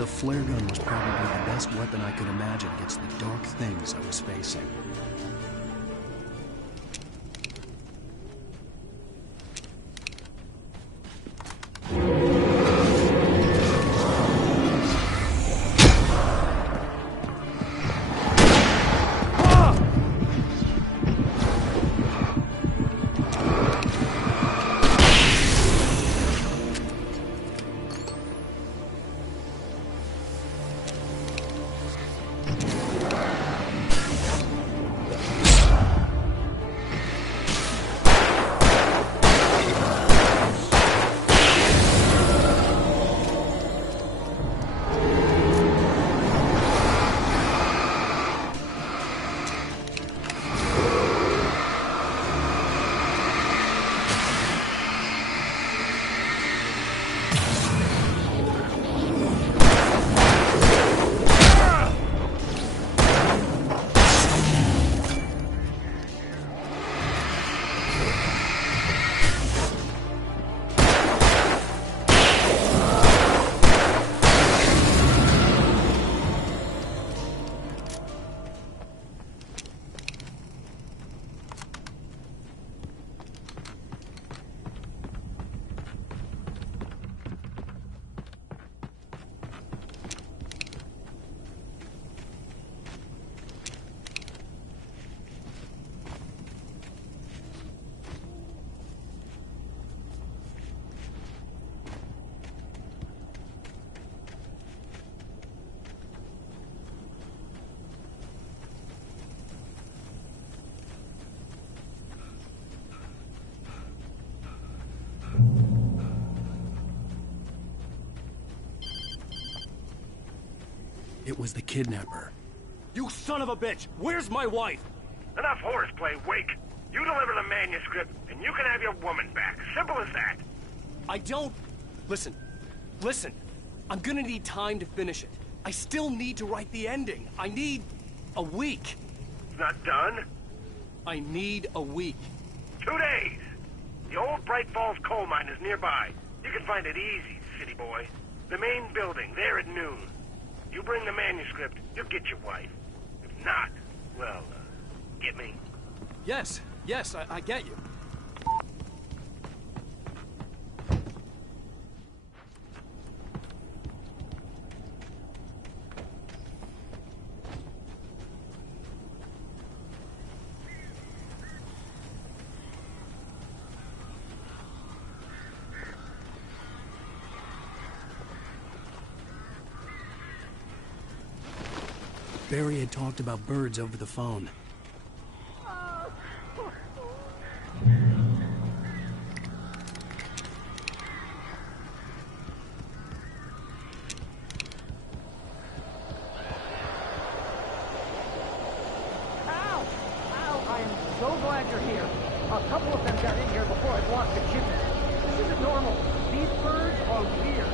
The flare gun was probably the best weapon I could imagine against the dark things I was facing. It was the kidnapper. You son of a bitch! Where's my wife? Enough horseplay, Wake. You deliver the manuscript, and you can have your woman back. Simple as that. I don't... Listen. I'm gonna need time to finish it. I still need to write the ending. I need... a week. It's not done? I need a week. 2 days. The old Bright Falls coal mine is nearby. You can find it easy, city boy. The main building, there at noon. You bring the manuscript, you'll get your wife. If not, well, get me. Yes, I get you. Barry had talked about birds over the phone. So glad you're here. A couple of them got in here before I blocked the chimney. This isn't normal. These birds are weird.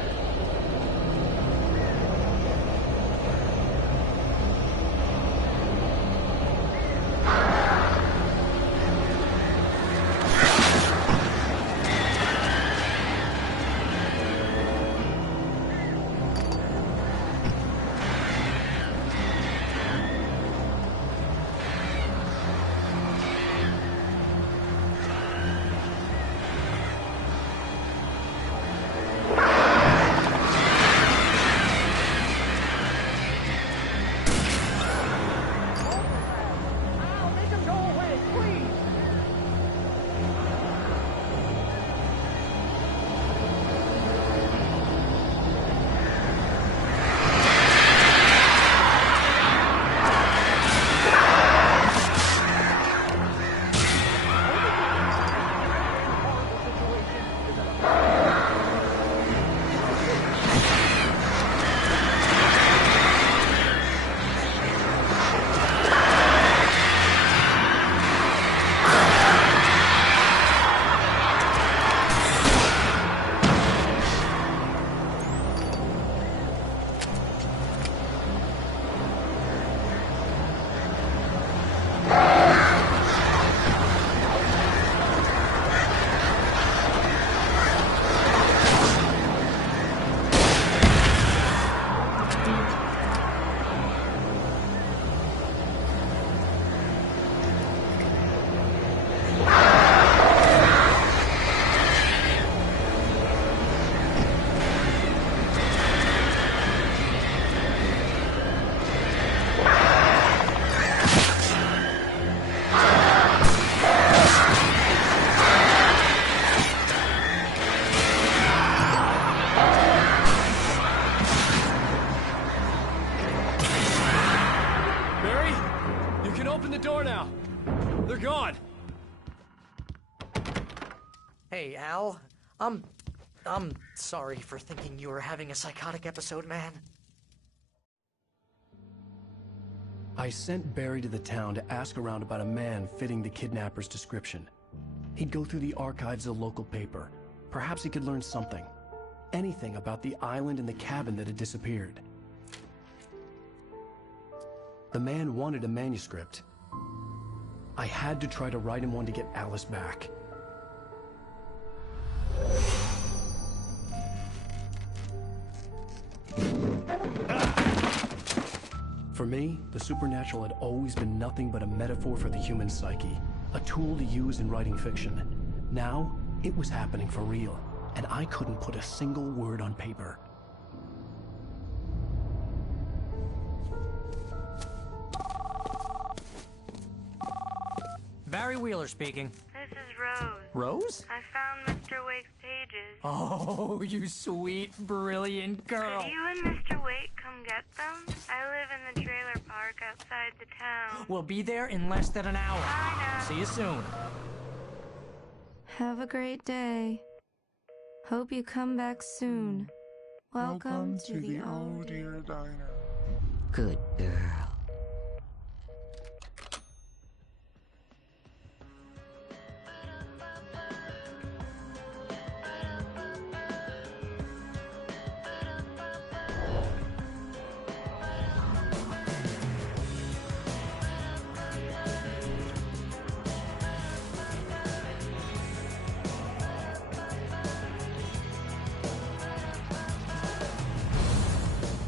Hey, Al. I'm sorry for thinking you were having a psychotic episode, man. I sent Barry to the town to ask around about a man fitting the kidnapper's description. He'd go through the archives of the local paper. Perhaps he could learn something. Anything about the island and the cabin that had disappeared. The man wanted a manuscript. I had to try to write him one to get Alice back. For me, the supernatural had always been nothing but a metaphor for the human psyche, a tool to use in writing fiction. Now, it was happening for real, and I couldn't put a single word on paper. Barry Wheeler speaking. This is Rose. Rose? I found Mr. Wake's pages. Oh, you sweet, brilliant girl. Could you and Mr. Wake come get them? I live in the trailer park outside the town. We'll be there in less than an hour. Bye now. See you soon. Have a great day. Hope you come back soon. Welcome to the Oh Dear Diner. Good girl.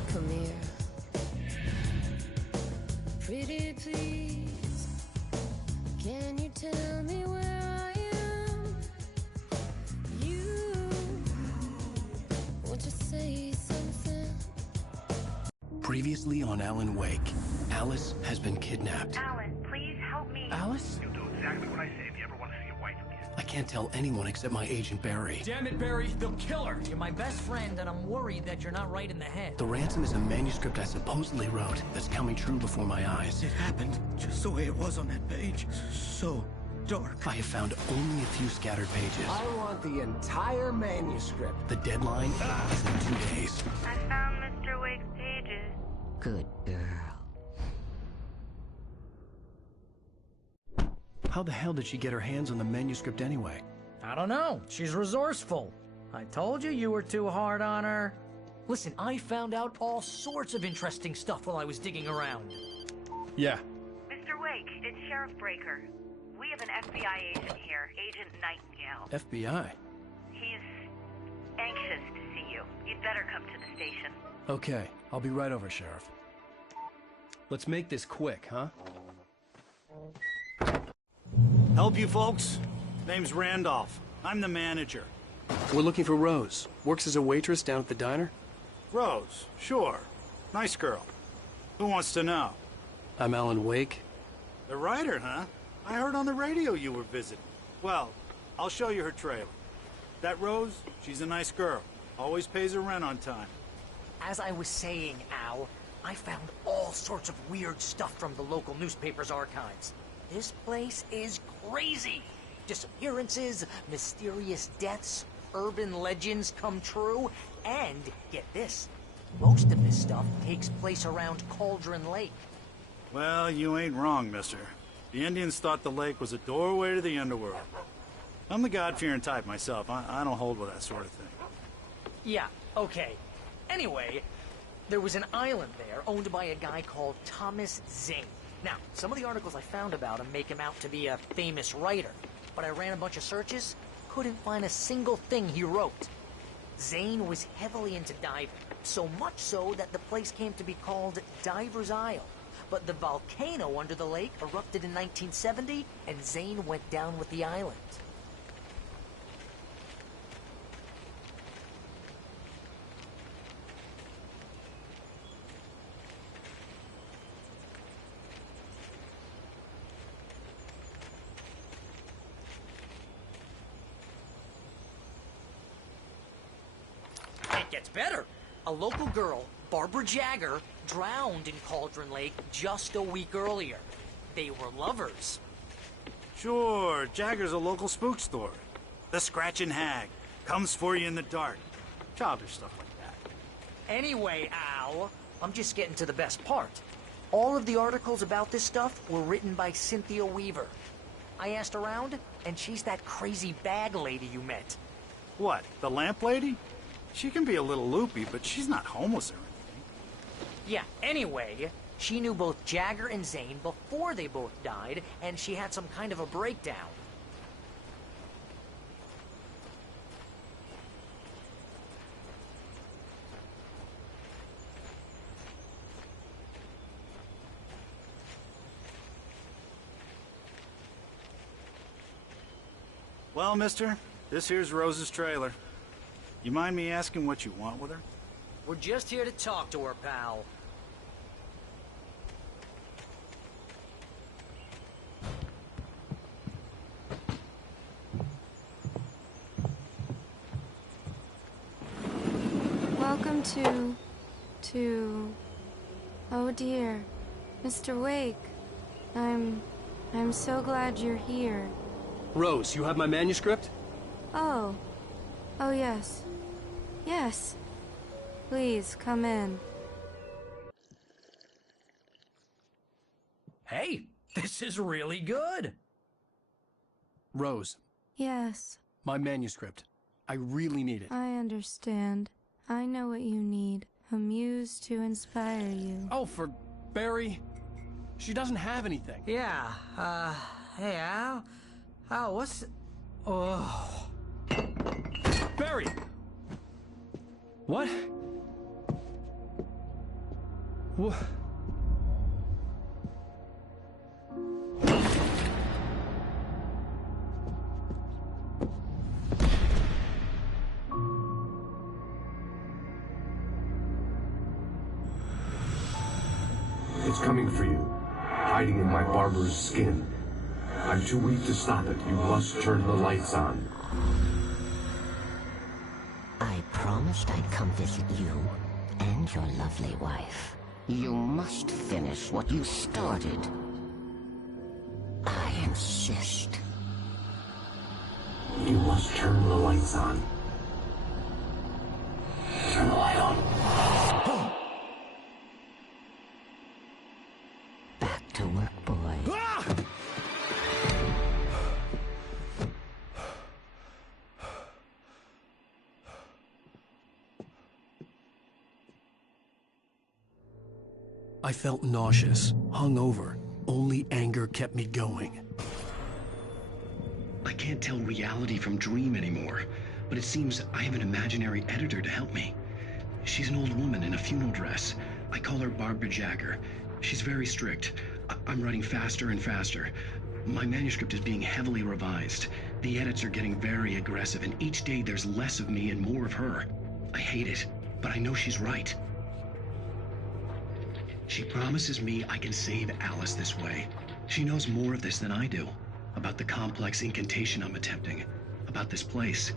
Come here. Pretty please, can you tell me where I am? You, won't you say something? Previously on Alan Wake, Alice has been kidnapped. Alan, please help me. Alice? You'll do exactly what I say if you ever want to see your wife again. I can't tell anyone except my agent Barry. Damn it, Barry, they'll kill her. You're my best friend, and I'm worried that you're not right in the head. The ransom is a manuscript I supposedly wrote that's coming true before my eyes. It happened just the way it was on that page. So dark. I have found only a few scattered pages. I want the entire manuscript. The deadline is in 2 days. I found Mr. Wake's pages. Good girl. How the hell did she get her hands on the manuscript anyway? I don't know. She's resourceful. I told you were too hard on her. Listen, I found out all sorts of interesting stuff while I was digging around. Yeah. Mr. Wake, it's Sheriff Breaker. We have an FBI agent here, Agent Nightingale. FBI? He's anxious to see you. You'd better come to the station. Okay, I'll be right over, Sheriff. Let's make this quick, huh? Help you folks? Name's Randolph. I'm the manager. We're looking for Rose. Works as a waitress down at the diner. Rose, sure. Nice girl. Who wants to know? I'm Alan Wake. The writer, huh? I heard on the radio you were visiting. Well, I'll show you her trailer. That Rose, she's a nice girl. Always pays her rent on time. As I was saying, Al, I found all sorts of weird stuff from the local newspaper's archives. This place is crazy. Disappearances, mysterious deaths, urban legends come true, and, get this, most of this stuff takes place around Cauldron Lake. Well, you ain't wrong, mister. The Indians thought the lake was a doorway to the underworld. I'm the God-fearing type myself. I don't hold with that sort of thing. Yeah, okay. Anyway, there was an island there owned by a guy called Thomas Zane. Now, some of the articles I found about him make him out to be a famous writer, but I ran a bunch of searches, couldn't find a single thing he wrote. Zane was heavily into diving, so much so that the place came to be called Diver's Isle. But the volcano under the lake erupted in 1970, and Zane went down with the island. It gets better. A local girl, Barbara Jagger, drowned in Cauldron Lake just a week earlier. They were lovers. Sure, Jagger's a local spook story. The scratching hag. Comes for you in the dark. Childish stuff like that. Anyway, Al, I'm just getting to the best part. All of the articles about this stuff were written by Cynthia Weaver. I asked around, and she's that crazy bag lady you met. What, the lamp lady? She can be a little loopy, but she's not homeless or anything. Yeah, anyway, she knew both Jagger and Zane before they both died, and she had some kind of a breakdown. Well, mister, this here's Rose's trailer. You mind me asking what you want with her? We're just here to talk to her, pal. Welcome to... Oh dear, Mr. Wake. I'm so glad you're here. Rose, you have my manuscript? Oh. Oh, yes. Yes. Please, come in. Hey, this is really good. Rose. Yes. My manuscript. I really need it. I understand. I know what you need. A muse to inspire you. Oh, for Barry? She doesn't have anything. Yeah, hey, Al? Al, what's... Oh... Barry! What? What? It's coming for you, hiding in my barber's skin. I'm too weak to stop it. You must turn the lights on. I promised I'd come visit you and your lovely wife. You must finish what you started. I insist. You must turn the lights on. Turn the light on. Back to work, boy. I felt nauseous, hungover. Only anger kept me going. I can't tell reality from dream anymore, but it seems I have an imaginary editor to help me. She's an old woman in a funeral dress. I call her Barbara Jagger. She's very strict. I'm writing faster and faster. My manuscript is being heavily revised. The edits are getting very aggressive, and each day there's less of me and more of her. I hate it, but I know she's right. She promises me I can save Alice this way. She knows more of this than I do. About the complex incantation I'm attempting. About this place.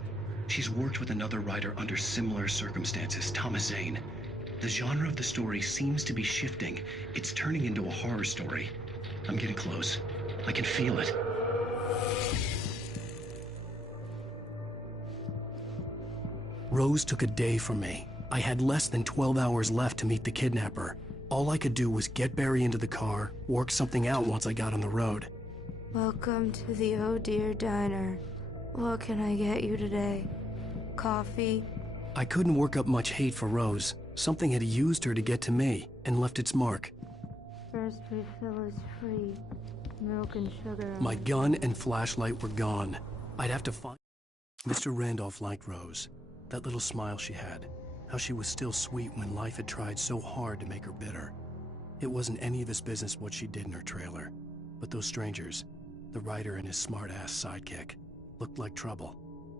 She's worked with another writer under similar circumstances, Thomas Zane. The genre of the story seems to be shifting. It's turning into a horror story. I'm getting close. I can feel it. Rose took a day from me. I had less than 12 hours left to meet the kidnapper. All I could do was get Barry into the car, work something out once I got on the road. Welcome to the Oh Dear Diner. What can I get you today? Coffee? I couldn't work up much hate for Rose. Something had used her to get to me, and left its mark. First refill is free. Milk and sugar. My gun and flashlight were gone. I'd have to find... Mr. Randolph liked Rose. That little smile she had. How she was still sweet when life had tried so hard to make her bitter. It wasn't any of his business what she did in her trailer. But those strangers, the writer and his smart-ass sidekick, looked like trouble.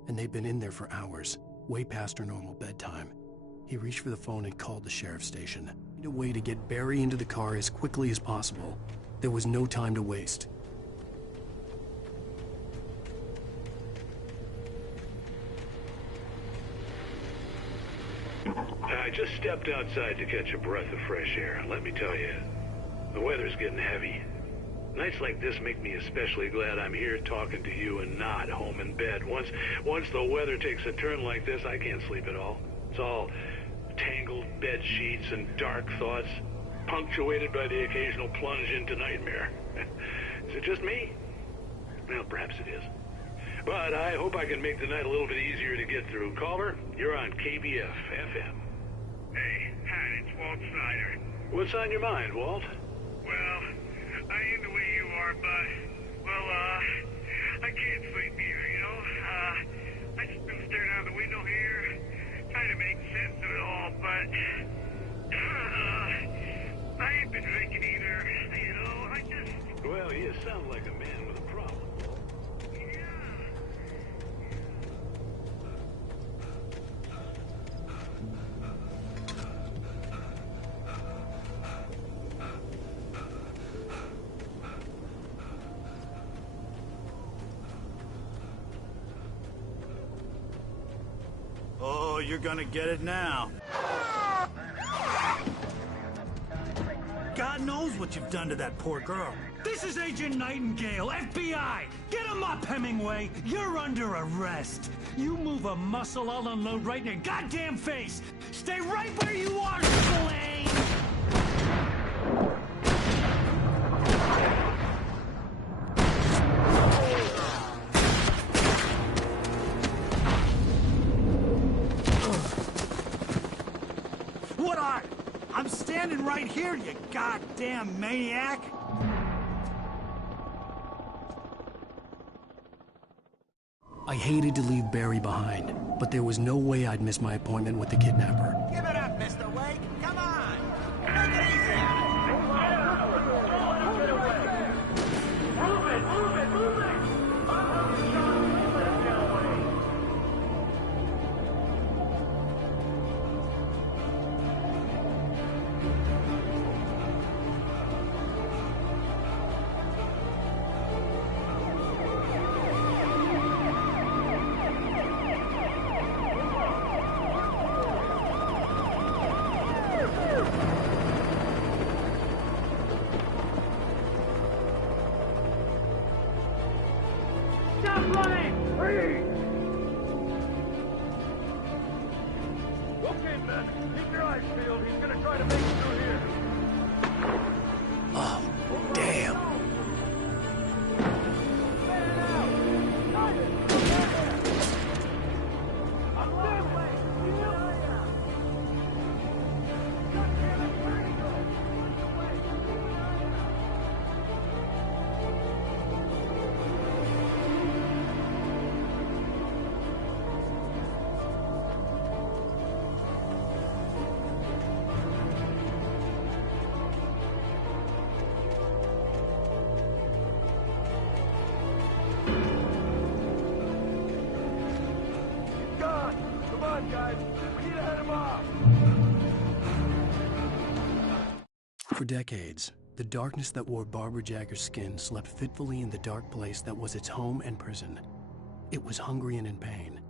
And they'd been in there for hours, way past her normal bedtime. He reached for the phone and called the sheriff's station. He needed a way to get Barry into the car as quickly as possible. There was no time to waste. I just stepped outside to catch a breath of fresh air. Let me tell you, the weather's getting heavy. Nights like this make me especially glad I'm here talking to you and not home in bed. Once the weather takes a turn like this, I can't sleep at all. It's all tangled bed sheets and dark thoughts, punctuated by the occasional plunge into nightmare. Is it just me? Well, perhaps it is. But I hope I can make the night a little bit easier to get through. Culver, you're on KBF FM. Hey, hi, it's Walt Snyder. What's on your mind, Walt? Well, I ain't the way you are, but, well, I can't sleep either, you know? I just been staring out the window here, trying to make sense of it all, but, I ain't been drinking either, you know? I just... Well, you sound like a man with a problem. Oh, you're gonna get it now. God knows what you've done to that poor girl. This is Agent Nightingale, FBI! Get him up, Hemingway! You're under arrest! You move a muscle, I'll unload right in your goddamn face! Stay right where you are, Slane! What are you? I'm standing right here, you goddamn maniac! I hated to leave Barry behind, but there was no way I'd miss my appointment with the kidnapper. Give it up, Mr. Wake! Come on! Take it easy! Move it! Move it! Move it! Stop running! Freeze! Okay, men. Keep your eyes peeled. He's gonna try to make it through here. Oh, damn. God! Come on, guys. We need to head him off. For decades, the darkness that wore Barbara Jagger's skin slept fitfully in the dark place that was its home and prison. It was hungry and in pain.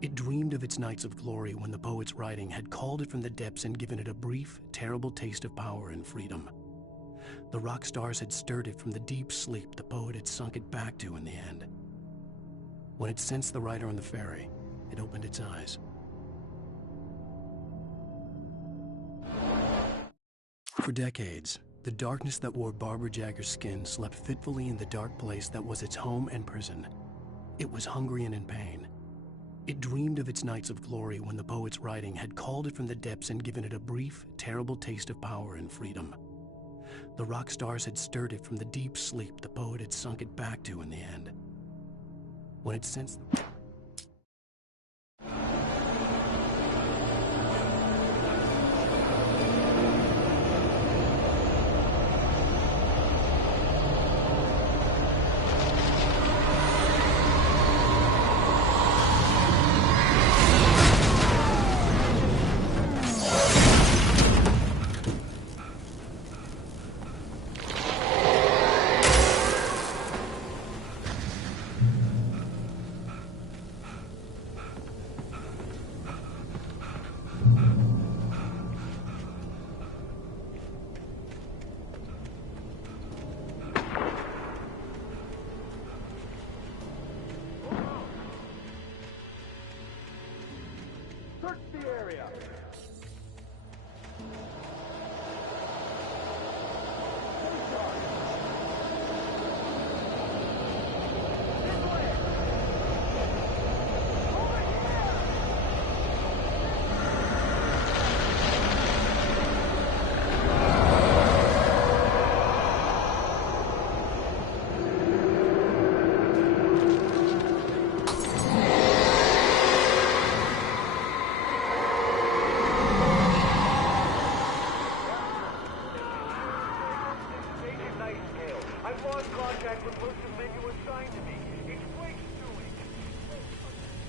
It dreamed of its nights of glory when the poet's writing had called it from the depths and given it a brief, terrible taste of power and freedom. The rock stars had stirred it from the deep sleep the poet had sunk it back to in the end. When it sensed the writer on the ferry, it opened its eyes. For decades, the darkness that wore Barbara Jagger's skin slept fitfully in the dark place that was its home and prison. It was hungry and in pain. It dreamed of its nights of glory when the poet's writing had called it from the depths and given it a brief, terrible taste of power and freedom. The rock stars had stirred it from the deep sleep the poet had sunk it back to in the end. When it sensed the... Search the area.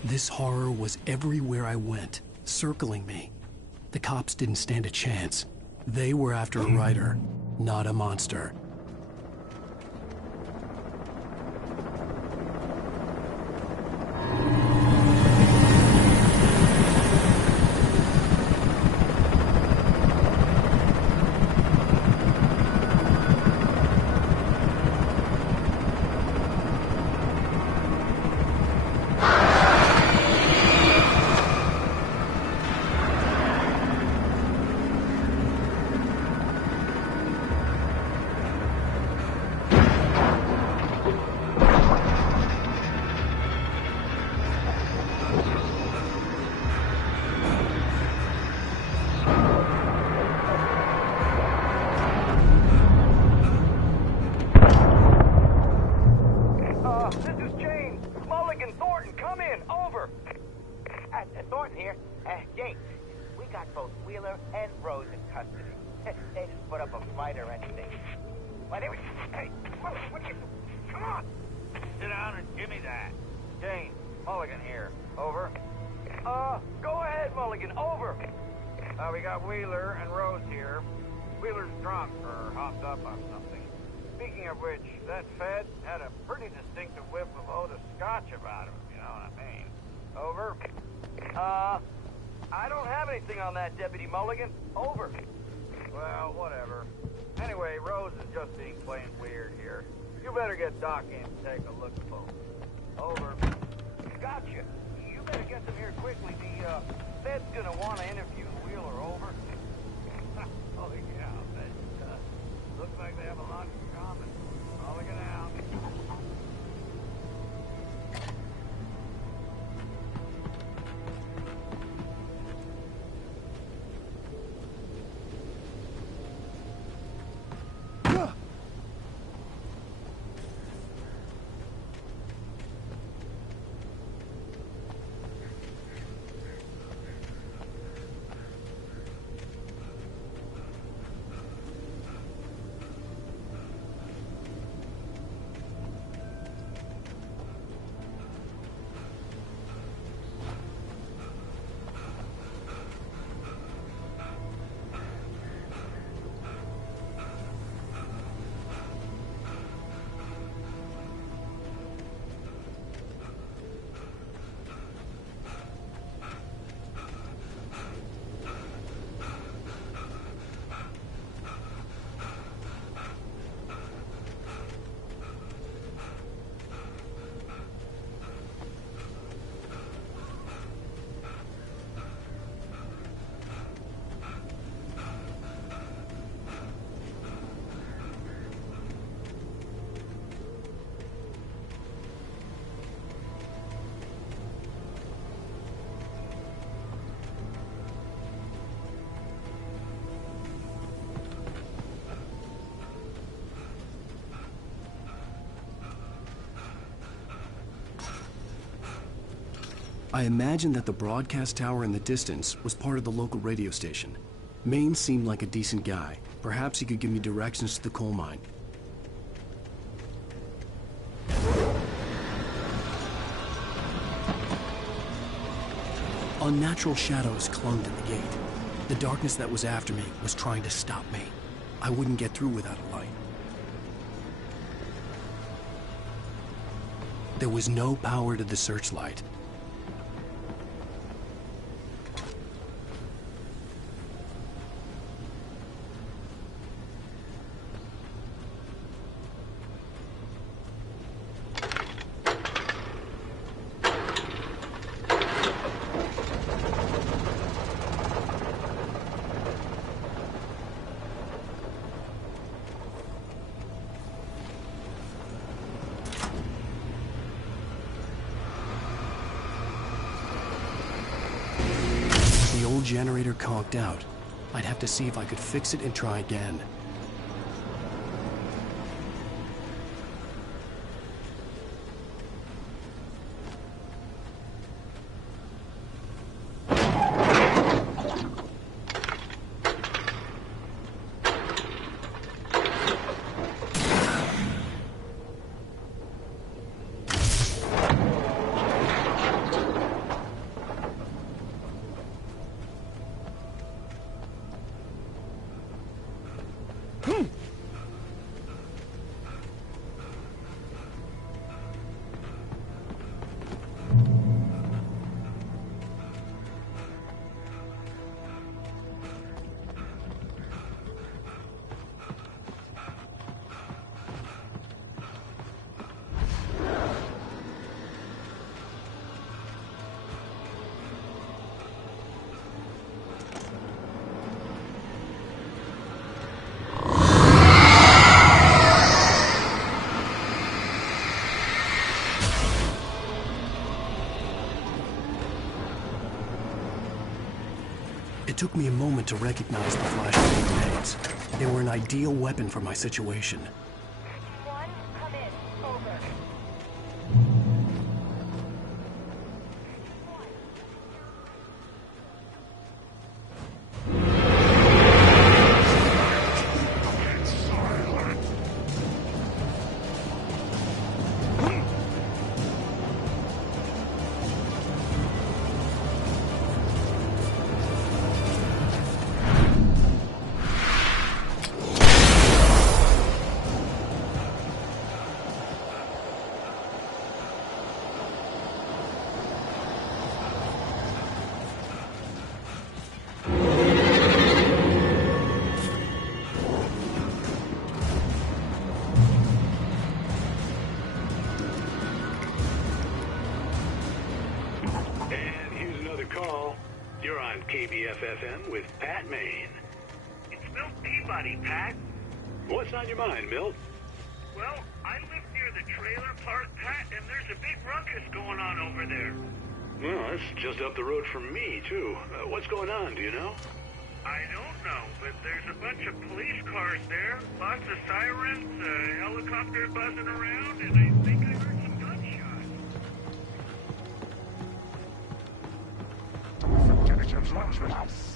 This horror was everywhere I went, circling me. The cops didn't stand a chance. They were after a writer, not a monster. Thornton here. James, we got both Wheeler and Rose in custody. They didn't put up a fight or anything. Why, they were... Hey, what you... Come on! Sit down and give me that. James, Mulligan here. Over. Go ahead, Mulligan. Over. We got Wheeler and Rose here. Wheeler's drunk or hopped up on something. Speaking of which, that Fed had a pretty distinctive whiff of Otis Scotch about him, you know what I mean. Over. I don't have anything on that, Deputy Mulligan. Over. Well, whatever. Anyway, Rose is just being plain weird here. You better get Doc in and take a look at both. Over. Gotcha. You better get them here quickly. The Fed's gonna want to interview Wheeler. Over. Oh, yeah, I bet it does. Looks like they have a lot in common. Mulligan out. I imagined that the broadcast tower in the distance was part of the local radio station. Maine seemed like a decent guy. Perhaps he could give me directions to the coal mine. Unnatural shadows clung to the gate. The darkness that was after me was trying to stop me. I wouldn't get through without a light. There was no power to the searchlight. generator conked out. I'd have to see if I could fix it and try again. It took me a moment to recognize the flashbang grenades. They were an ideal weapon for my situation. One, come in. Over. You're on KBFFM with Pat Maine. It's Milt Peabody, Pat. What's on your mind, Milt? Well, I live near the trailer park, Pat, and there's a big ruckus going on over there. Well, that's just up the road from me, too. What's going on, do you know? I don't know, but there's a bunch of police cars there, lots of sirens, a helicopter buzzing around, and I think I heard some gunshots. Intelligence launch release.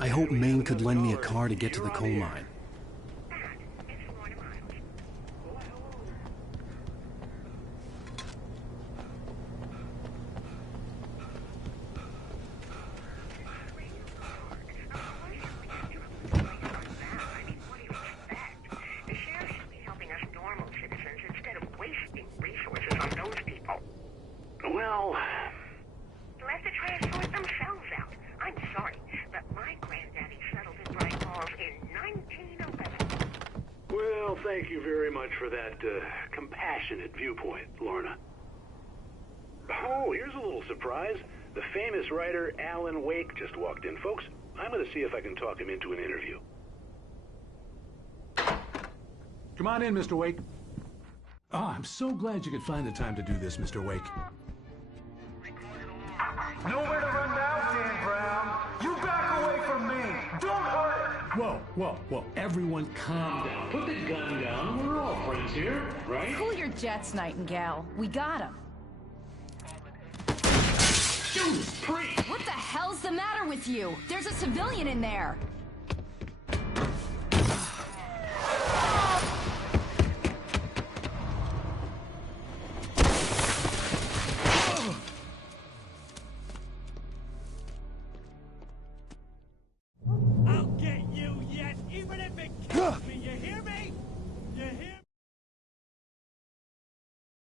I hope Maine could lend me a car to get to the coal mine. Well, they'll have to try to sort themselves out. I'm sorry, but my thank you very much for that compassionate viewpoint, Lorna. Oh, here's a little surprise. The famous writer Alan Wake just walked in. Folks, I'm going to see if I can talk him into an interview. Come on in, Mr. Wake. Oh, I'm so glad you could find the time to do this, Mr. Wake. Nowhere to run now, Dan Brown. You back away from me. Don't hurt her. Whoa, whoa, whoa. Everyone calm down. Put the gun down. We're all friends here, right? Cool your jets, Nightingale. We got him. Judas Priest! What the hell's the matter with you? There's a civilian in there.